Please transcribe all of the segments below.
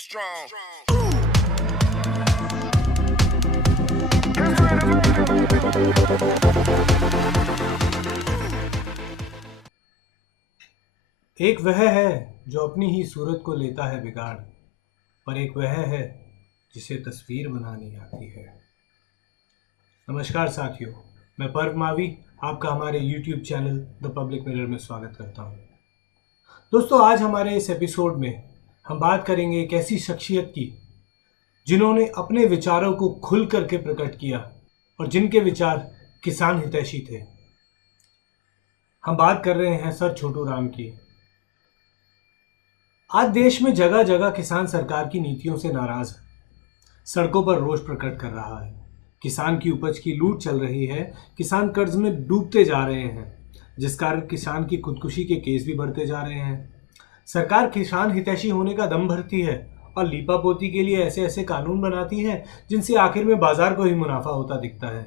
strong. एक वह है जो अपनी ही सूरत को लेता है बिगाड़, पर एक वह है जिसे तस्वीर बनानी आती है। नमस्कार साथियों, मैं पर्व मावी आपका हमारे YouTube channel the public mirror में स्वागत करता हूं। दोस्तों, आज हमारे इस एपिसोड में हम बात करेंगे एक ऐसी शख्सियत की जिन्होंने अपने विचारों को खुल करके प्रकट किया और जिनके विचार किसान हितैषी थे। हम बात कर रहे हैं सर छोटू राम की। आज देश में जगह जगह किसान सरकार की नीतियों से नाराज है, सड़कों पर रोष प्रकट कर रहा है। किसान की उपज की लूट चल रही है, किसान कर्ज में डूबते जा रहे हैं, जिस कारण किसान की खुदकुशी के केस भी बढ़ते जा रहे हैं। सरकार किसान हितैषी होने का दम भरती है और लीपापोती के लिए ऐसे ऐसे कानून बनाती है जिनसे आखिर में बाजार को ही मुनाफा होता दिखता है।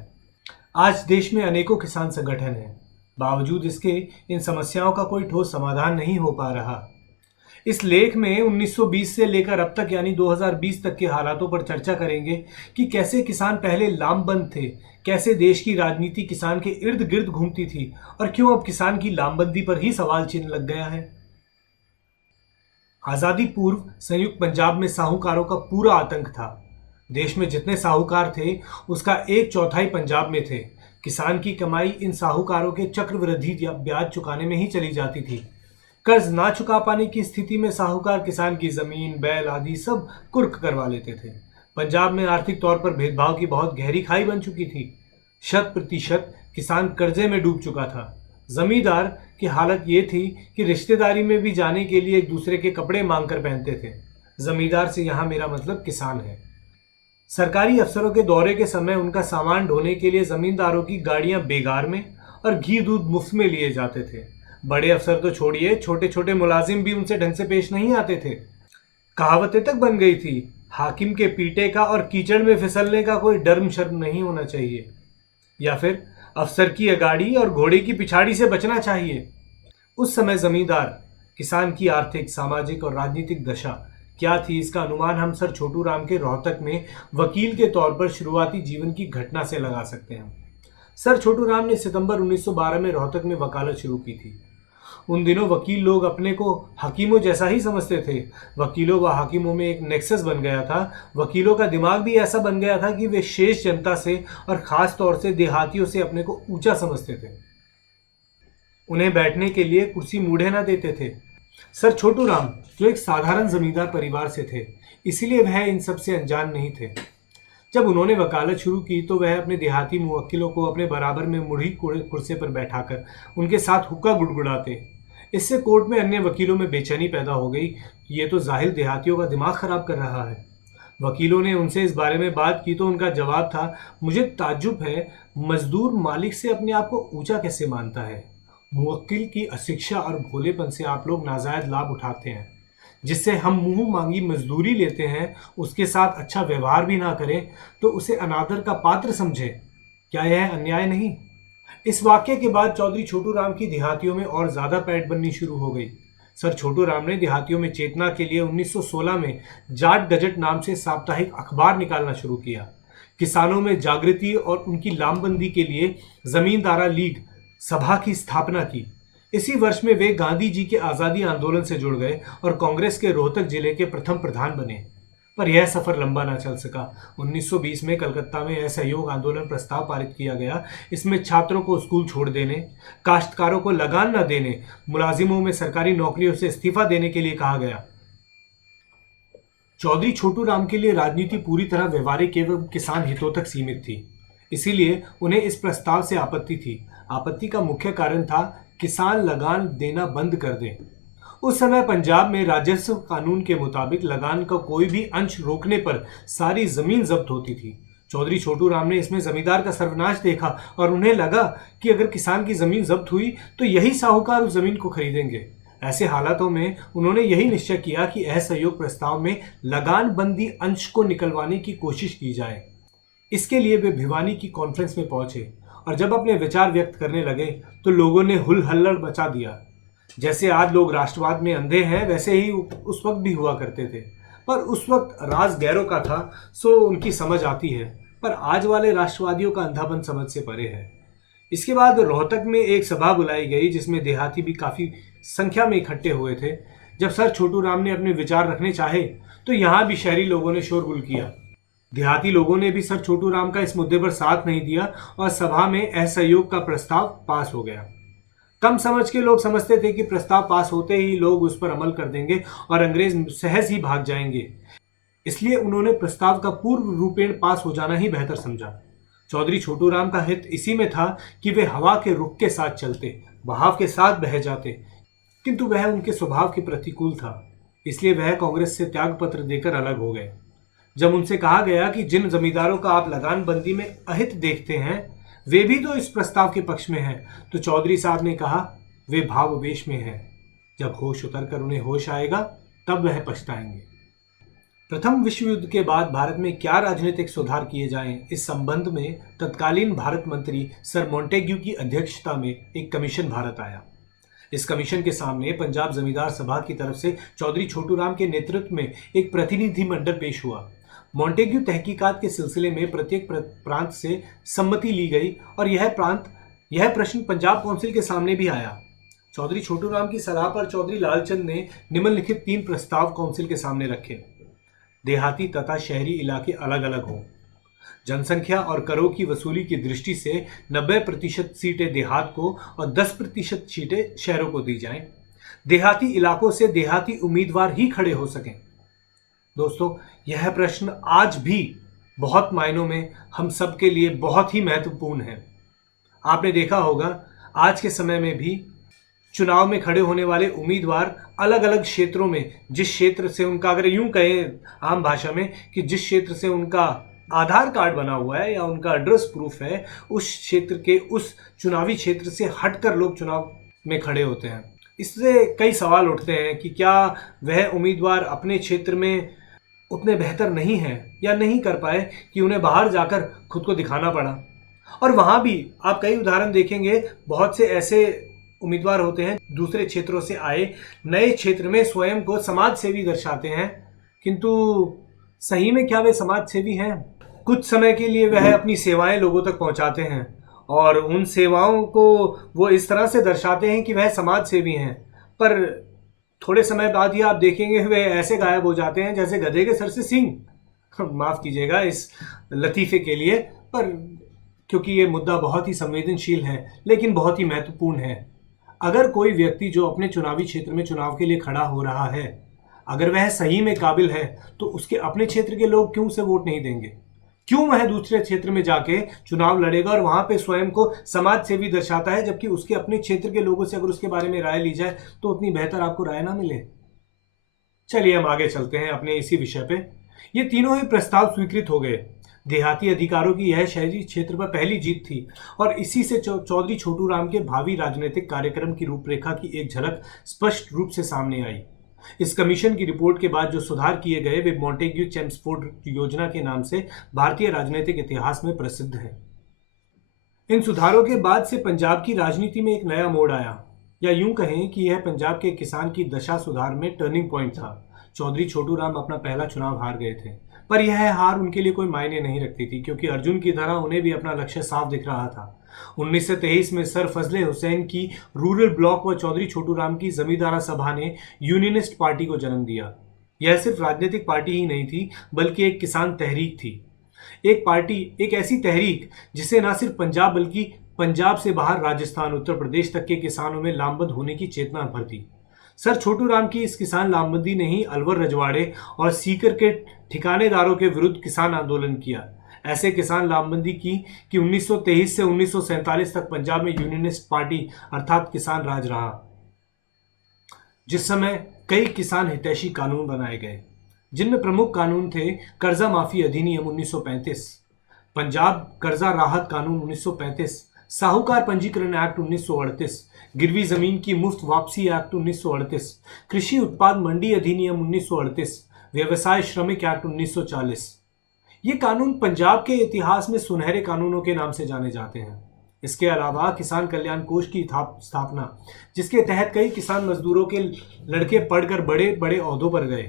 आज देश में अनेकों किसान संगठन हैं, बावजूद इसके इन समस्याओं का कोई ठोस समाधान नहीं हो पा रहा। इस लेख में 1920 से लेकर अब तक यानी 2020 तक के हालातों पर चर्चा करेंगे कि कैसे किसान पहले लामबंद थे, कैसे देश की राजनीति किसान के इर्द गिर्द घूमती थी और क्यों अब किसान की लामबंदी पर ही सवाल चिन्ह लग गया है। आज़ादी पूर्व संयुक्त पंजाब में साहूकारों का पूरा आतंक था। देश में जितने साहूकार थे उसका 1/4 पंजाब में थे। किसान की कमाई इन साहूकारों के चक्रवृद्धि या ब्याज चुकाने में ही चली जाती थी। कर्ज ना चुका पाने की स्थिति में साहूकार किसान की जमीन, बैल आदि सब कुर्क करवा लेते थे। पंजाब में आर्थिक तौर पर भेदभाव की बहुत गहरी खाई बन चुकी थी। 100% किसान कर्जे में डूब चुका था। जमींदार की हालत ये थी कि रिश्तेदारी में भी जाने के लिए एक दूसरे के कपड़े मांग कर पहनते थे। जमींदार से यहाँ मेरा मतलब किसान है। सरकारी अफसरों के दौरे के समय उनका सामान ढोने के लिए जमींदारों की गाड़ियां बेगार में और घी दूध मुफ्त में लिए जाते थे। बड़े अफसर तो छोड़िए, छोटे छोटे मुलाजिम भी उनसे ढंग से पेश नहीं आते थे। कहावतें तक बन गई थी, हाकिम के पीटे का और कीचड़ में फिसलने का कोई डर्म शर्म नहीं होना चाहिए, या फिर अफसर की अगाड़ी और घोड़े की पिछाड़ी से बचना चाहिए। उस समय जमींदार किसान की आर्थिक, सामाजिक और राजनीतिक दशा क्या थी, इसका अनुमान हम सर छोटू राम के रोहतक में वकील के तौर पर शुरुआती जीवन की घटना से लगा सकते हैं। सर छोटू राम ने सितंबर 1912 में रोहतक में वकालत शुरू की थी। उन दिनों वकील लोग अपने को हकीमों जैसा ही समझते थे। वकीलों व हाकिमों में एक नेक्सस बन गया था। वकीलों का दिमाग भी ऐसा बन गया था कि वे शेष जनता से और खास तौर से देहातियों से अपने को ऊंचा समझते थे। उन्हें बैठने के लिए कुर्सी मूढ़े न देते थे। सर छोटू राम जो एक साधारण जमींदार परिवार से थे, इसीलिए वह इन सब से अनजान नहीं थे। जब उन्होंने वकालत शुरू की तो वह अपने देहाती मुवक्किलों को अपने बराबर में मुढ़ी कुर्सी पर बैठाकर उनके साथ हुक्का गुड़गुड़ाते। इससे कोर्ट में अन्य वकीलों में बेचैनी पैदा हो गई कि ये तो जाहिर देहातियों का दिमाग खराब कर रहा है। वकीलों ने उनसे इस बारे में बात की तो उनका जवाब था, मुझे ताज्जुब है, मजदूर मालिक से अपने आप को ऊंचा कैसे मानता है। मुवक्किल की अशिक्षा और भोलेपन से आप लोग नाजायज लाभ उठाते हैं। जिससे हम मुंह मांगी मजदूरी लेते हैं, उसके साथ अच्छा व्यवहार भी ना करें तो उसे अनादर का पात्र समझे। क्या यह अन्याय नहीं? इस वाक्य के बाद चौधरी छोटू राम की देहातियों में और ज्यादा पैठ बननी शुरू हो गई। सर छोटू राम ने देहातियों में चेतना के लिए 1916 में जाट गजट नाम से साप्ताहिक अखबार निकालना शुरू किया। किसानों में जागृति और उनकी लामबंदी के लिए जमींदारा लीग सभा की स्थापना की। इसी वर्ष में वे गांधी जी के आज़ादी आंदोलन से जुड़ गए और कांग्रेस के रोहतक जिले के प्रथम प्रधान बने। पर यह सफर लंबा ना चल सका। 1920 में कलकत्ता में असहयोग आंदोलन प्रस्ताव पारित किया गया। इसमें छात्रों को स्कूल छोड़ देने, काश्तकारों को लगान न देने, मुलाजिमों में सरकारी नौकरियों से इस्तीफा देने के लिए कहा गया। चौधरी छोटू राम के लिए राजनीति पूरी तरह व्यवहारिक एवं किसान हितों तक सीमित थी, इसीलिए उन्हें इस प्रस्ताव से आपत्ति थी। आपत्ति का मुख्य कारण था किसान लगान देना बंद कर दें। उस समय पंजाब में राजस्व कानून के मुताबिक लगान का कोई भी अंश रोकने पर सारी जमीन जब्त होती थी। चौधरी छोटू राम ने इसमें जमींदार का सर्वनाश देखा और उन्हें लगा कि अगर किसान की जमीन जब्त हुई तो यही साहूकार उस जमीन को खरीदेंगे। ऐसे हालातों में उन्होंने यही निश्चय किया कि असहयोग प्रस्ताव में लगान बंदी अंश को निकलवाने की कोशिश की जाए। इसके लिए वे भिवानी की कॉन्फ्रेंस में पहुंचे और जब अपने विचार व्यक्त करने लगे तो लोगों ने हुल हल्लड़ मचा दिया। जैसे आज लोग राष्ट्रवाद में अंधे हैं, वैसे ही उस वक्त भी हुआ करते थे। पर उस वक्त राज गैरों का था, सो उनकी समझ आती है। पर आज वाले राष्ट्रवादियों का अंधापन समझ से परे है। इसके बाद रोहतक में एक सभा बुलाई गई जिसमें देहाती भी काफी संख्या में इकट्ठे हुए थे। जब सर छोटू राम ने अपने विचार रखने चाहे तो यहाँ भी शहरी लोगों ने शोरगुल किया। देहाती लोगों ने भी सर छोटू राम का इस मुद्दे पर साथ नहीं दिया और सभा में असहयोग का प्रस्ताव पास हो गया। कम समझ के लोग समझते थे कि प्रस्ताव पास होते ही लोग उस पर अमल कर देंगे और अंग्रेज सहज ही भाग जाएंगे, इसलिए उन्होंने प्रस्ताव का पूर्व रूपेण पास हो जाना ही बेहतर समझा। चौधरी छोटू राम का हित इसी में था कि वे हवा के रुख के साथ चलते, बहाव के साथ बह जाते, किंतु वह उनके स्वभाव के प्रतिकूल था, इसलिए वह कांग्रेस से त्याग पत्र देकर अलग हो गए। जब उनसे कहा गया कि जिन जमींदारों का आप लगान बंदी में अहित देखते हैं वे भी तो इस प्रस्ताव के पक्ष में हैं, तो चौधरी साहब ने कहा वे भाववेश में हैं, जब होश उतर कर उन्हें होश आएगा तब वह पछताएंगे। प्रथम विश्व युद्ध के बाद भारत में क्या राजनीतिक सुधार किए जाएं, इस संबंध में तत्कालीन भारत मंत्री सर मोंटेग्यू की अध्यक्षता में एक कमीशन भारत आया। इस कमीशन के सामने पंजाब जमींदार सभा की तरफ से चौधरी छोटू राम के नेतृत्व में एक प्रतिनिधिमंडल पेश हुआ। मोंटेग्यू तहकीकात के सिलसिले में प्रत्येक प्रांत से सम्मति ली गई और यह प्रश्न पंजाब काउंसिल के सामने भी आया। चौधरी छोटू राम की सलाह पर चौधरी लालचंद ने निम्नलिखित 3 प्रस्ताव काउंसिल के सामने रखे। देहाती तथा शहरी इलाके अलग अलग हों। जनसंख्या और करों की वसूली की दृष्टि से 90% सीटें देहात को और 10% सीटें शहरों को दी जाएं। देहाती इलाकों से देहाती उम्मीदवार ही खड़े हो सकें। दोस्तों, यह प्रश्न आज भी बहुत मायनों में हम सब के लिए बहुत ही महत्वपूर्ण है। आपने देखा होगा आज के समय में भी चुनाव में खड़े होने वाले उम्मीदवार अलग अलग क्षेत्रों में, जिस क्षेत्र से उनका, अगर यूं कहें आम भाषा में, कि जिस क्षेत्र से उनका आधार कार्ड बना हुआ है या उनका एड्रेस प्रूफ है, उस क्षेत्र के, उस चुनावी क्षेत्र से हटकर लोग चुनाव में खड़े होते हैं। इससे कई सवाल उठते हैं कि क्या वह उम्मीदवार अपने क्षेत्र में उतने बेहतर नहीं हैं या नहीं कर पाए कि उन्हें बाहर जाकर खुद को दिखाना पड़ा। और वहाँ भी आप कई उदाहरण देखेंगे, बहुत से ऐसे उम्मीदवार होते हैं दूसरे क्षेत्रों से आए, नए क्षेत्र में स्वयं को समाज सेवी दर्शाते हैं, किंतु सही में क्या वे समाज सेवी हैं? कुछ समय के लिए वह अपनी सेवाएं लोगों तक पहुंचाते हैं और उन सेवाओं को वो इस तरह से दर्शाते हैं कि वह समाज सेवी हैं, पर थोड़े समय बाद ही आप देखेंगे वे ऐसे गायब हो जाते हैं जैसे गधे के सर से सींग। माफ़ कीजिएगा इस लतीफ़े के लिए, पर क्योंकि ये मुद्दा बहुत ही संवेदनशील है लेकिन बहुत ही महत्वपूर्ण है। अगर कोई व्यक्ति जो अपने चुनावी क्षेत्र में चुनाव के लिए खड़ा हो रहा है, अगर वह सही में काबिल है, तो उसके अपने क्षेत्र के लोग क्यों उसे वोट नहीं देंगे? क्यों वह दूसरे क्षेत्र में जाके चुनाव लड़ेगा और वहां पे स्वयं को समाज सेवी दर्शाता है, जबकि उसके अपने क्षेत्र के लोगों से अगर उसके बारे में राय ली जाए तो उतनी बेहतर आपको राय ना मिले। चलिए हम आगे चलते हैं अपने इसी विषय पे। ये तीनों ही प्रस्ताव स्वीकृत हो गए। देहाती अधिकारों की यह शहरी क्षेत्र पर पहली जीत थी और इसी से चौधरी छोटू राम के भावी राजनीतिक कार्यक्रम की रूपरेखा की एक झलक स्पष्ट रूप से सामने आई। इस कमीशन की रिपोर्ट के बाद जो सुधार किए गए वे मॉन्टेग्यू चेम्सफोर्ड योजना के नाम से भारतीय राजनीतिक इतिहास में प्रसिद्ध है। इन सुधारों के बाद से पंजाब की राजनीति में एक नया मोड़ आया, या यूं कहें कि यह पंजाब के किसान की दशा सुधार में टर्निंग पॉइंट था। चौधरी छोटू राम अपना पहला चुनाव हार गए थे, पर यह हार उनके लिए कोई मायने नहीं रखती थी, क्योंकि अर्जुन की तरह उन्हें भी अपना लक्ष्य साफ दिख रहा था। 1923 में सर फजले हुसैन की रूरल ब्लॉक व चौधरी छोटू राम की जमींदारा सभा ने यूनियनिस्ट पार्टी को जन्म दिया। यह सिर्फ राजनीतिक पार्टी ही नहीं थी, बल्कि एक किसान तहरीक थी। एक पार्टी, एक ऐसी तहरीक जिसे न सिर्फ पंजाब बल्कि पंजाब से बाहर राजस्थान, उत्तर प्रदेश तक के किसानों में लामबंद होने की चेतना भर दी। सर छोटू राम की इस किसान लामबंदी ने ही अलवर रजवाड़े और सीकर के ठिकानेदारों के विरुद्ध किसान आंदोलन किया। ऐसे किसान लामबंदी की कि 1923 से 1947 तक पंजाब में यूनियनिस्ट पार्टी अर्थात किसान राज रहा, जिस समय कई किसान हितैषी कानून बनाए गए, जिनमें प्रमुख कानून थे कर्जा माफी अधिनियम 1935, पंजाब कर्जा राहत कानून 1935, साहूकार पंजीकरण एक्ट 1938, गिरवी जमीन की मुफ्त वापसी एक्ट 1938, कृषि उत्पाद मंडी अधिनियम 1938, व्यवसाय श्रमिक एक्ट 1940। ये कानून पंजाब के इतिहास में सुनहरे कानूनों के नाम से जाने जाते हैं। इसके अलावा किसान कल्याण कोष की स्थापना, जिसके तहत कई किसान मजदूरों के लड़के पढ़कर बड़े बड़े ओहदों पर गए।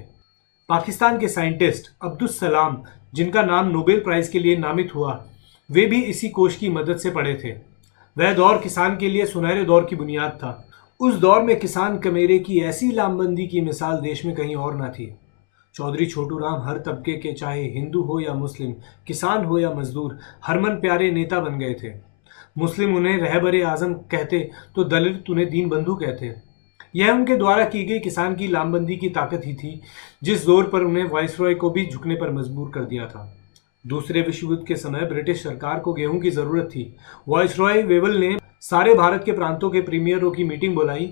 पाकिस्तान के साइंटिस्ट अब्दुस सलाम, जिनका नाम नोबेल प्राइज के लिए नामित हुआ, वे भी इसी कोष की मदद से पढ़े थे। वह दौर किसान के लिए सुनहरे दौर की बुनियाद था। उस दौर में किसान कमेरे की ऐसी लामबंदी की मिसाल देश में कहीं और न थी। चौधरी छोटू राम हर तबके के, चाहे हिंदू हो या मुस्लिम, किसान हो या मजदूर, हरमन प्यारे नेता बन गए थे। मुस्लिम उन्हें रहबरे आजम कहते तो दलित उन्हें दीन बंधु कहते। यह उनके द्वारा की गई किसान की लामबंदी की ताकत ही थी जिस जोर पर उन्हें वायसरॉय को भी झुकने पर मजबूर कर दिया था। दूसरे विश्व युद्ध के समय ब्रिटिश सरकार को गेहूं की जरूरत थी। वायसरॉय वेवल ने सारे भारत के प्रांतों के प्रीमियरों की मीटिंग बुलाई।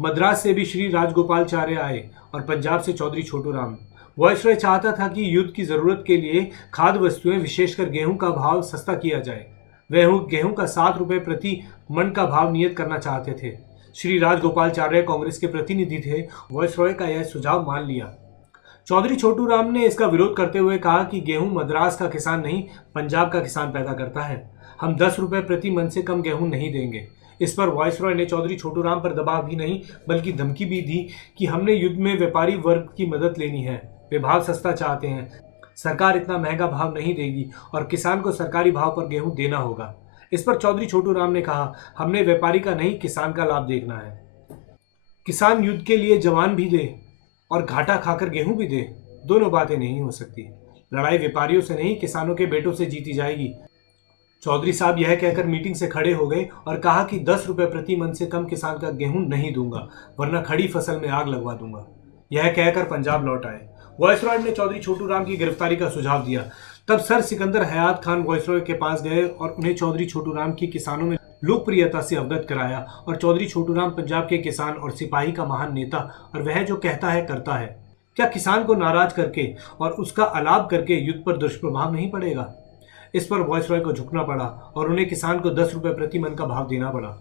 मद्रास से भी श्री राजगोपालचार्य आए और पंजाब से चौधरी छोटू राम। वायसरॉय चाहता था कि युद्ध की जरूरत के लिए खाद्य वस्तुएं, विशेषकर गेहूं का भाव सस्ता किया जाए। वह गेहूं का 7 रुपये प्रति मन का भाव नियत करना चाहते थे। श्री राजगोपालचार्य कांग्रेस के प्रतिनिधि थे। वायसरॉय का यह सुझाव मान लिया। चौधरी छोटू राम ने इसका विरोध करते हुए कहा कि गेहूं मद्रास का किसान नहीं, पंजाब का किसान पैदा करता है। हम 10 रुपये प्रति मन से कम गेहूं नहीं देंगे। इस पर वायसरॉय ने चौधरी छोटू राम पर दबाव भी नहीं बल्कि धमकी भी दी कि हमने युद्ध में व्यापारी वर्ग की मदद लेनी है। वे भाव सस्ता चाहते हैं, सरकार इतना महंगा भाव नहीं देगी और किसान को सरकारी भाव पर गेहूं देना होगा। इस पर चौधरी छोटू राम ने कहा, हमने व्यापारी का नहीं, किसान का लाभ देखना है। किसान युद्ध के लिए जवान भी दे और घाटा खाकर गेहूं भी दे, दोनों बातें नहीं हो सकती। लड़ाई व्यापारियों से नहीं, किसानों के बेटों से जीती जाएगी। चौधरी साहब यह कहकर मीटिंग से खड़े हो गए और कहा कि 10 रुपये प्रति मन से कम किसान का गेहूं नहीं दूंगा, वरना खड़ी फसल में आग लगवा दूंगा। यह कहकर पंजाब लौट आए। वायसरॉय ने चौधरी छोटू राम की गिरफ्तारी का सुझाव दिया। तब सर सिकंदर हयात खान वायसरॉय के पास गए और उन्हें चौधरी छोटू राम की किसानों में लोकप्रियता से अवगत कराया और चौधरी छोटू राम पंजाब के किसान और सिपाही का महान नेता और वह जो कहता है करता है। क्या किसान को नाराज करके और उसका अलाप करके युद्ध पर दुष्प्रभाव नहीं पड़ेगा? इस पर वायसरॉय को झुकना पड़ा और उन्हें किसान को 10 रुपये प्रति मन का भाव देना पड़ा।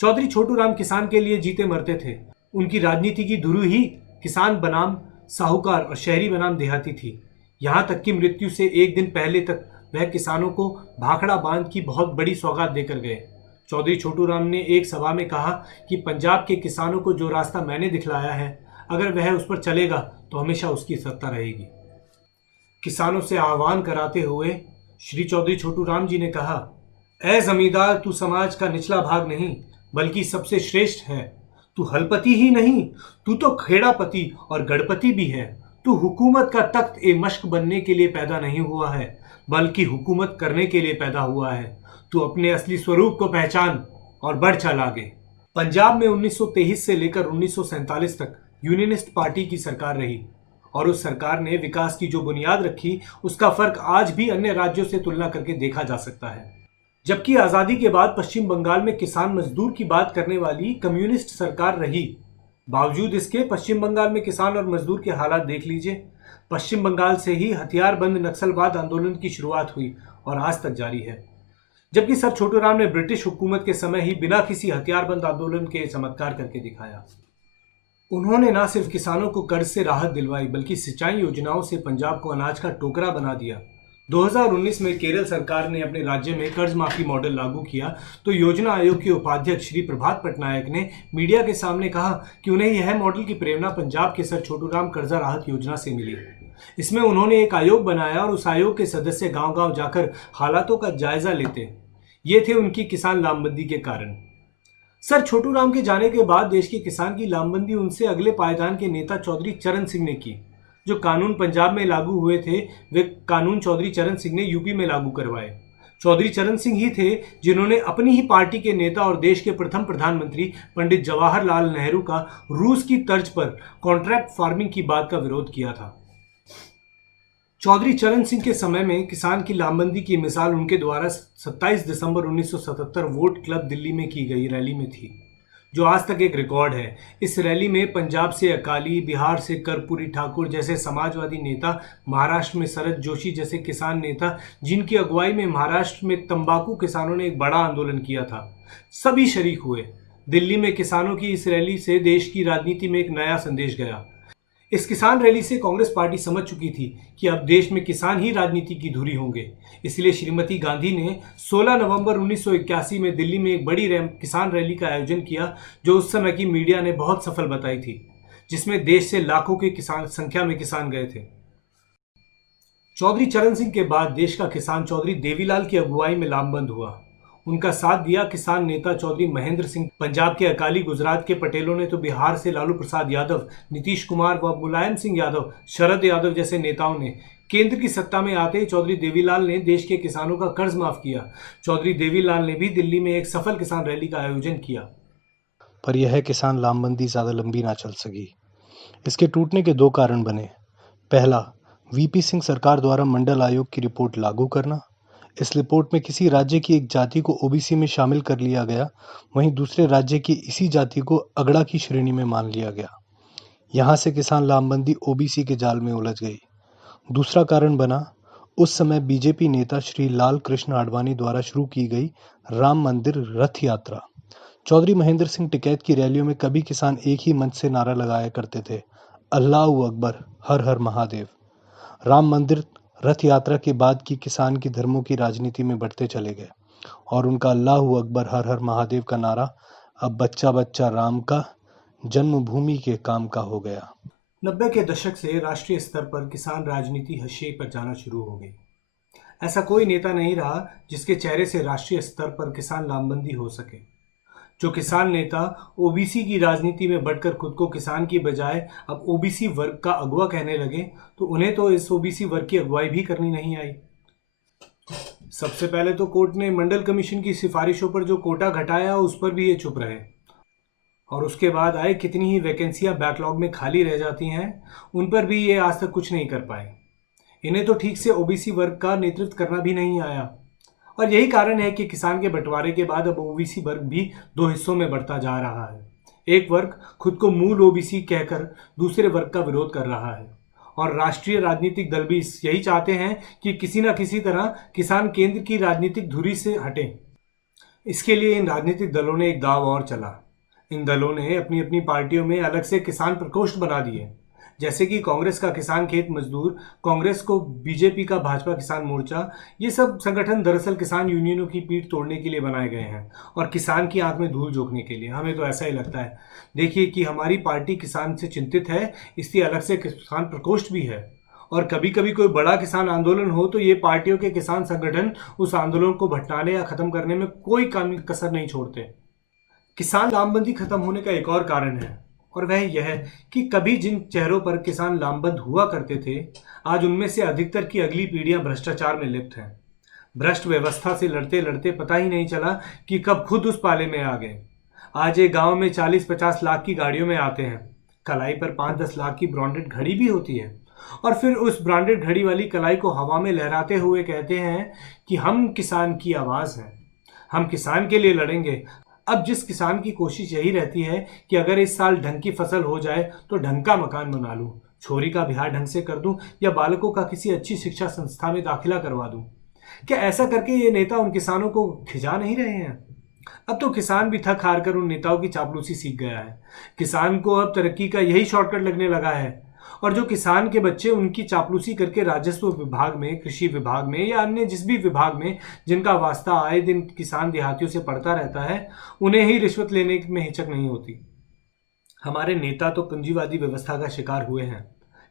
चौधरी छोटू राम किसान के लिए जीते मरते थे। उनकी राजनीति की धुरी ही किसान बनाम साहूकार और शहरी बनाम देहाती थी। यहाँ तक कि मृत्यु से एक दिन पहले तक वह किसानों को भाखड़ा बांध की बहुत बड़ी सौगात देकर गए। चौधरी छोटू राम ने एक सभा में कहा कि पंजाब के किसानों को जो रास्ता मैंने दिखलाया है, अगर वह उस पर चलेगा तो हमेशा उसकी सत्ता रहेगी। किसानों से आह्वान कराते हुए श्री चौधरी छोटू राम जी ने कहा, ऐ जमींदार, तू समाज का निचला भाग नहीं बल्कि सबसे श्रेष्ठ है। तू हलपति ही नहीं, तू तो खेड़ापति और गढ़पति भी है। तू हुकूमत का तख्त ए मश्क बनने के लिए पैदा नहीं हुआ है बल्कि हुकूमत करने के लिए पैदा हुआ है। तू अपने असली स्वरूप को पहचान और बढ़ चल आगे। पंजाब में 1923 से लेकर 1947 तक यूनियनिस्ट पार्टी की सरकार रही और उस सरकार ने विकास की जो बुनियाद रखी उसका फर्क आज भी अन्य राज्यों से तुलना करके देखा जा सकता है। जबकि आज़ादी के बाद पश्चिम बंगाल में किसान मजदूर की बात करने वाली कम्युनिस्ट सरकार रही, बावजूद इसके पश्चिम बंगाल में किसान और मजदूर के हालात देख लीजिए। पश्चिम बंगाल से ही हथियारबंद नक्सलवाद आंदोलन की शुरुआत हुई और आज तक जारी है। जबकि सर छोटू राम ने ब्रिटिश हुकूमत के समय ही बिना किसी हथियारबंद आंदोलन के चमत्कार करके दिखाया। उन्होंने न सिर्फ किसानों को कर्ज से राहत दिलवाई बल्कि सिंचाई योजनाओं से पंजाब को अनाज का टोकरा बना दिया। 2019 में केरल सरकार ने अपने राज्य में कर्ज माफी मॉडल लागू किया तो योजना आयोग के उपाध्यक्ष श्री प्रभात पटनायक ने मीडिया के सामने कहा कि उन्हें यह मॉडल की प्रेरणा पंजाब के सर छोटू राम कर्जा राहत योजना से मिली। इसमें उन्होंने एक आयोग बनाया और उस आयोग के सदस्य गांव-गांव जाकर हालातों का जायजा लेते। ये थे उनकी किसान लामबंदी के कारण। सर छोटू राम के जाने के बाद देश के किसान की लामबंदी उनसे अगले पायदान के नेता चौधरी चरण सिंह ने की। जो कानून पंजाब में लागू हुए थे वे कानून चौधरी चरण सिंह ने यूपी में लागू करवाए। चौधरी चरण सिंह ही थे जिन्होंने अपनी ही पार्टी के नेता और देश के प्रथम प्रधानमंत्री पंडित जवाहरलाल नेहरू का रूस की तर्ज पर कॉन्ट्रैक्ट फार्मिंग की बात का विरोध किया था। चौधरी चरण सिंह के समय में किसान की लामबंदी की मिसाल उनके द्वारा 27 दिसंबर 1977 वोट क्लब दिल्ली में की गई रैली में थी, जो आज तक एक रिकॉर्ड है। इस रैली में पंजाब से अकाली, बिहार से कर्पूरी ठाकुर जैसे समाजवादी नेता, महाराष्ट्र में शरद जोशी जैसे किसान नेता, जिनकी अगुवाई में महाराष्ट्र में तंबाकू किसानों ने एक बड़ा आंदोलन किया था, सभी शरीक हुए। दिल्ली में किसानों की इस रैली से देश की राजनीति में एक नया संदेश गया। इस किसान रैली से कांग्रेस पार्टी समझ चुकी थी कि अब देश में किसान ही राजनीति की धुरी होंगे। इसलिए श्रीमती गांधी ने 16 नवंबर 1981 में दिल्ली में एक बड़ी किसान रैली का आयोजन किया, जो उस समय की मीडिया ने बहुत सफल बताई थी। जिसमें देश से लाखों के किसान संख्या में किसान गए थे। चौधरी चरण सिंह के बाद देश का किसान चौधरी देवीलाल की अगुवाई में लामबंद हुआ। उनका साथ दिया किसान नेता चौधरी महेंद्र सिंह। पंजाब के अकाली, गुजरात के पटेलों ने तो बिहार से लालू प्रसाद यादव, नीतीश कुमार व मुलायम सिंह यादव, शरद यादव जैसे नेताओं ने केंद्र की सत्ता में आते ही चौधरी देवीलाल ने देश के किसानों का कर्ज माफ किया। चौधरी देवीलाल ने भी दिल्ली में एक सफल किसान रैली का आयोजन किया। पर यह किसान लामबंदी ज्यादा लंबी ना चल सकी। इसके टूटने के दो कारण बने। पहला, वीपी सिंह सरकार द्वारा मंडल आयोग की रिपोर्ट लागू करना। इस रिपोर्ट में किसी राज्य की एक जाति को ओबीसी में शामिल कर लिया गया, वहीं दूसरे राज्य की इसी जाति को अगड़ा की श्रेणी में मान लिया गया। यहां से किसान लामबंदी ओबीसी के जाल में उलझ गई। दूसरा कारण बना उस समय बीजेपी नेता श्री लाल कृष्ण आडवाणी द्वारा शुरू की गई राम मंदिर रथ यात्रा। चौधरी महेंद्र सिंह टिकैत की रैलियों में कभी किसान एक ही मंच से नारा लगाया करते थे, अल्लाहू अकबर, हर हर महादेव। राम मंदिर रथ यात्रा के बाद की किसान की धर्मों की राजनीति में बढ़ते चले गए और उनका अल्लाहू अकबर, हर हर महादेव का नारा अब बच्चा बच्चा राम का, जन्मभूमि के काम का हो गया। 90 के दशक से राष्ट्रीय स्तर पर किसान राजनीति हशिये पर जाना शुरू हो गई। ऐसा कोई नेता नहीं रहा जिसके चेहरे से राष्ट्रीय स्तर पर किसान लामबंदी हो सके। जो किसान नेता ओबीसी की राजनीति में बढ़कर खुद को किसान की बजाय अब ओबीसी वर्ग का अगुवा कहने लगे, तो उन्हें तो इस ओबीसी वर्ग की अगुवाई भी करनी नहीं आई। सबसे पहले तो कोर्ट ने मंडल कमीशन की सिफारिशों पर जो कोटा घटाया उस पर भी ये चुप रहे, और उसके बाद आए कितनी ही वैकेंसियां बैकलॉग में खाली रह जाती हैं, उन पर भी ये आज तक कुछ नहीं कर पाए। इन्हें तो ठीक से ओबीसी वर्ग का नेतृत्व करना भी नहीं आया, और यही कारण है कि किसान के बंटवारे के बाद अब ओबीसी वर्ग भी दो हिस्सों में बढ़ता जा रहा है। एक वर्ग खुद को मूल ओबीसी कहकर दूसरे वर्ग का विरोध कर रहा है, और राष्ट्रीय राजनीतिक दल भी यही चाहते हैं कि किसी न किसी तरह किसान केंद्र की राजनीतिक धुरी से हटे। इसके लिए इन राजनीतिक दलों ने एक दांव और चला। इन दलों ने अपनी अपनी पार्टियों में अलग से किसान प्रकोष्ठ बना दिए, जैसे कि कांग्रेस का किसान खेत मजदूर, कांग्रेस को बीजेपी का भाजपा किसान मोर्चा। ये सब संगठन दरअसल किसान यूनियनों की पीठ तोड़ने के लिए बनाए गए हैं और किसान की आंख में धूल झोंकने के लिए। हमें तो ऐसा ही लगता है। देखिए कि हमारी पार्टी किसान से चिंतित है, इसलिए अलग से किसान प्रकोष्ठ भी है, और कभी कभी कोई बड़ा किसान आंदोलन हो तो ये पार्टियों के किसान संगठन उस आंदोलन को भटकाने या खत्म करने में कोई कसर नहीं छोड़ते। किसान लामबंदी खत्म होने का एक और कारण है, और वह यह कि कभी जिन चेहरों पर किसान लामबंद हुआ करते थे, आज उनमें से अधिकतर की अगली पीढ़ियां भ्रष्टाचार में लिप्त हैं। भ्रष्ट व्यवस्था से लड़ते लड़ते पता ही नहीं चला कि कब खुद उस पाले में आ गए। आज एक गांव में 40-50 लाख की गाड़ियों में आते हैं, कलाई पर 5-10 लाख की ब्रांडेड घड़ी भी होती है, और फिर उस ब्रांडेड घड़ी वाली कलाई को हवा में लहराते हुए कहते हैं कि हम किसान की आवाज़ हैं, हम किसान के लिए लड़ेंगे। अब जिस किसान की कोशिश यही रहती है कि अगर इस साल ढंग की फसल हो जाए तो ढंग का मकान बना लूं, छोरी का ब्याह ढंग से कर दूं, या बालकों का किसी अच्छी शिक्षा संस्था में दाखिला करवा दूं, क्या ऐसा करके ये नेता उन किसानों को खिजा नहीं रहे हैं? अब तो किसान भी थक हार कर उन नेताओं की चापलूसी सीख गया है। किसान को अब तरक्की का यही शॉर्टकट लगने लगा है, और जो किसान के बच्चे उनकी चापलूसी करके राजस्व विभाग में, कृषि विभाग में या अन्य जिस भी विभाग में जिनका वास्ता आए दिन किसान देहातियों से पड़ता रहता है, उन्हें ही रिश्वत लेने में हिचक नहीं होती। हमारे नेता तो पूंजीवादी व्यवस्था का शिकार हुए हैं,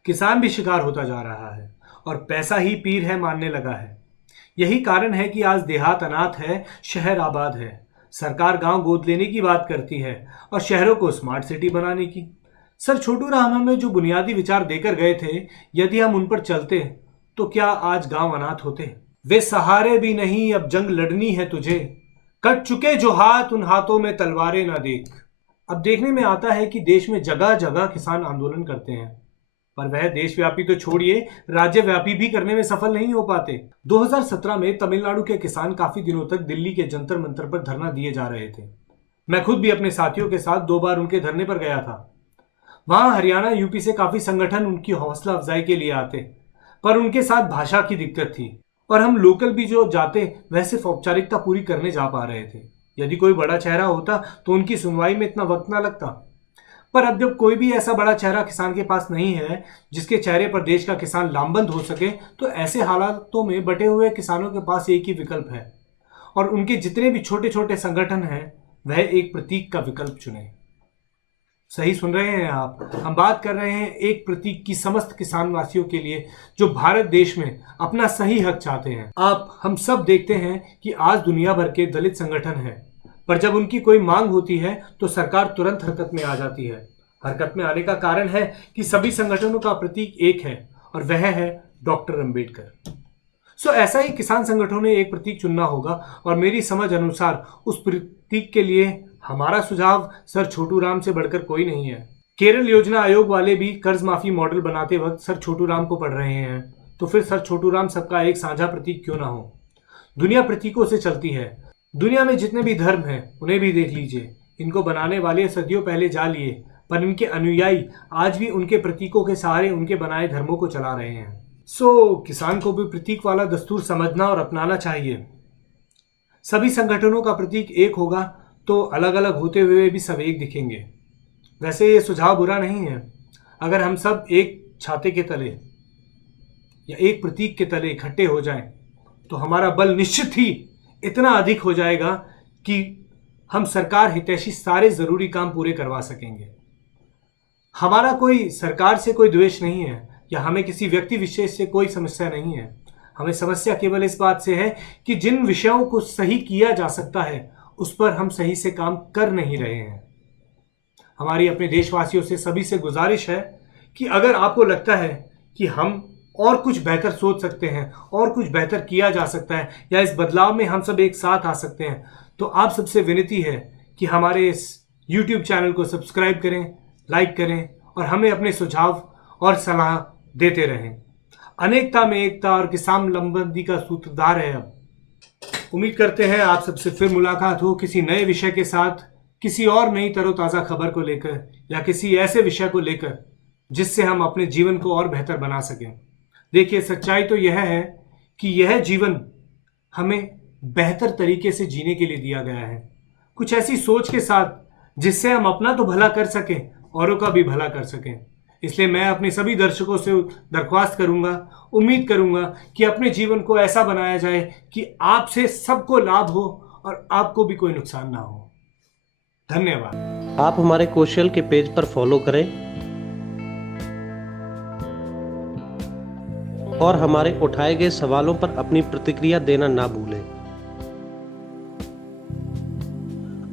किसान भी शिकार होता जा रहा है, और पैसा ही पीर है मानने लगा है। यही कारण है कि आज देहात अनाथ है, शहर आबाद है। सरकार गांव गोद लेने की बात करती है और शहरों को स्मार्ट सिटी बनाने की। सर छोटू राम हमें जो बुनियादी विचार देकर गए थे, यदि हम उन पर चलते तो क्या आज गांव अनाथ होते? वे सहारे भी नहीं, अब जंग लड़नी है तुझे, कट चुके जो हाथ उन हाथों में तलवारें ना देख। अब देखने में आता है कि देश में जगह जगह किसान आंदोलन करते हैं, पर वह देशव्यापी तो छोड़िए, राज्यव्यापी भी करने में सफल नहीं हो पाते। 2017 में तमिलनाडु के किसान काफी दिनों तक दिल्ली के जंतर मंतर पर धरना दिए जा रहे थे। मैं खुद भी अपने साथियों के साथ 2 बार उनके धरने पर गया था। वहां हरियाणा, यूपी से काफी संगठन उनकी हौसला अफजाई के लिए आते, पर उनके साथ भाषा की दिक्कत थी, और हम लोकल भी जो जाते वह सिर्फ औपचारिकता पूरी करने जा पा रहे थे। यदि कोई बड़ा चेहरा होता तो उनकी सुनवाई में इतना वक्त ना लगता। पर अब जब कोई भी ऐसा बड़ा चेहरा किसान के पास नहीं है जिसके चेहरे पर देश का किसान लामबंद हो सके, तो ऐसे हालातों में बटे हुए किसानों के पास एक ही विकल्प है, और उनके जितने भी छोटे छोटे संगठन हैं वह एक प्रतीक का विकल्प चुने। सही सुन रहे हैं आप। हम बात कर रहे हैं एक प्रतीक की समस्त किसान वासियों के लिए जो भारत देश में अपना सही हक चाहते हैं। आप हम सब देखते हैं कि आज दुनिया भर के दलित संगठन हैं, पर जब उनकी कोई मांग होती है तो सरकार तुरंत हरकत में आ जाती है। हरकत में आने का कारण है कि सभी संगठनों का प्रतीक एक है और वह है डॉक्टर अंबेडकर। ऐसा ही किसान संगठनों ने एक प्रतीक चुनना होगा और मेरी समझ अनुसार उस प्रतीक के लिए हमारा सुझाव सर छोटू राम से बढ़कर कोई नहीं है। केरल योजना आयोग वाले भी कर्ज माफी मॉडल बनाते वक्त सर छोटू राम को पढ़ रहे हैं, तो फिर सर छोटू राम सबका एक साझा प्रतीक क्यों ना हो। दुनिया प्रतीकों से चलती है। दुनिया में जितने भी धर्म हैं उन्हें भी देख लीजिए। इनको बनाने वाले सदियों पहले जा लिए, पर इनके अनुयायी आज भी उनके प्रतीकों के सहारे उनके बनाए धर्मों को चला रहे हैं। किसान को भी प्रतीक वाला दस्तूर समझना और अपनाना चाहिए। सभी संगठनों का प्रतीक एक होगा तो अलग अलग होते हुए भी सब एक दिखेंगे। वैसे ये सुझाव बुरा नहीं है। अगर हम सब एक छाते के तले या एक प्रतीक के तले इकट्ठे हो जाएं, तो हमारा बल निश्चित ही इतना अधिक हो जाएगा कि हम सरकार हितैषी सारे जरूरी काम पूरे करवा सकेंगे। हमारा कोई सरकार से कोई द्वेष नहीं है या हमें किसी व्यक्ति विशेष से कोई समस्या नहीं है। हमें समस्या केवल इस बात से है कि जिन विषयों को सही किया जा सकता है उस पर हम सही से काम कर नहीं रहे हैं। हमारी अपने देशवासियों से सभी से गुजारिश है कि अगर आपको लगता है कि हम और कुछ बेहतर सोच सकते हैं और कुछ बेहतर किया जा सकता है या इस बदलाव में हम सब एक साथ आ सकते हैं, तो आप सबसे विनती है कि हमारे इस YouTube चैनल को सब्सक्राइब करें, लाइक करें और हमें अपने सुझाव और सलाह देते रहें। अनेकता में एकता और किसान लामबंदी का सूत्रधार है। अब उम्मीद करते हैं आप सबसे फिर मुलाकात हो किसी नए विषय के साथ, किसी और नई तरोताज़ा खबर को लेकर या किसी ऐसे विषय को लेकर जिससे हम अपने जीवन को और बेहतर बना सकें। देखिए, सच्चाई तो यह है कि यह जीवन हमें बेहतर तरीके से जीने के लिए दिया गया है, कुछ ऐसी सोच के साथ जिससे हम अपना तो भला कर सकें, औरों का भी भला कर सकें। इसलिए मैं अपने सभी दर्शकों से दरख्वास्त करूंगा, उम्मीद करूंगा कि अपने जीवन को ऐसा बनाया जाए कि आपसे सबको लाभ हो और आपको भी कोई नुकसान ना हो। धन्यवाद। आप हमारे कौशल के पेज पर फॉलो करें और हमारे उठाए गए सवालों पर अपनी प्रतिक्रिया देना ना भूलें।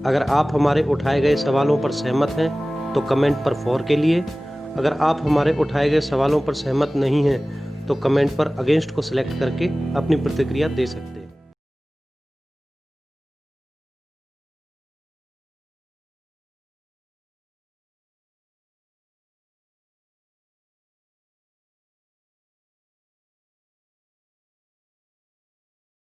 अगर आप हमारे उठाए गए सवालों पर सहमत हैं तो कमेंट पर फॉर के लिए, अगर आप हमारे उठाए गए सवालों पर सहमत नहीं हैं तो कमेंट पर अगेंस्ट को सिलेक्ट करके अपनी प्रतिक्रिया दे सकते हैं।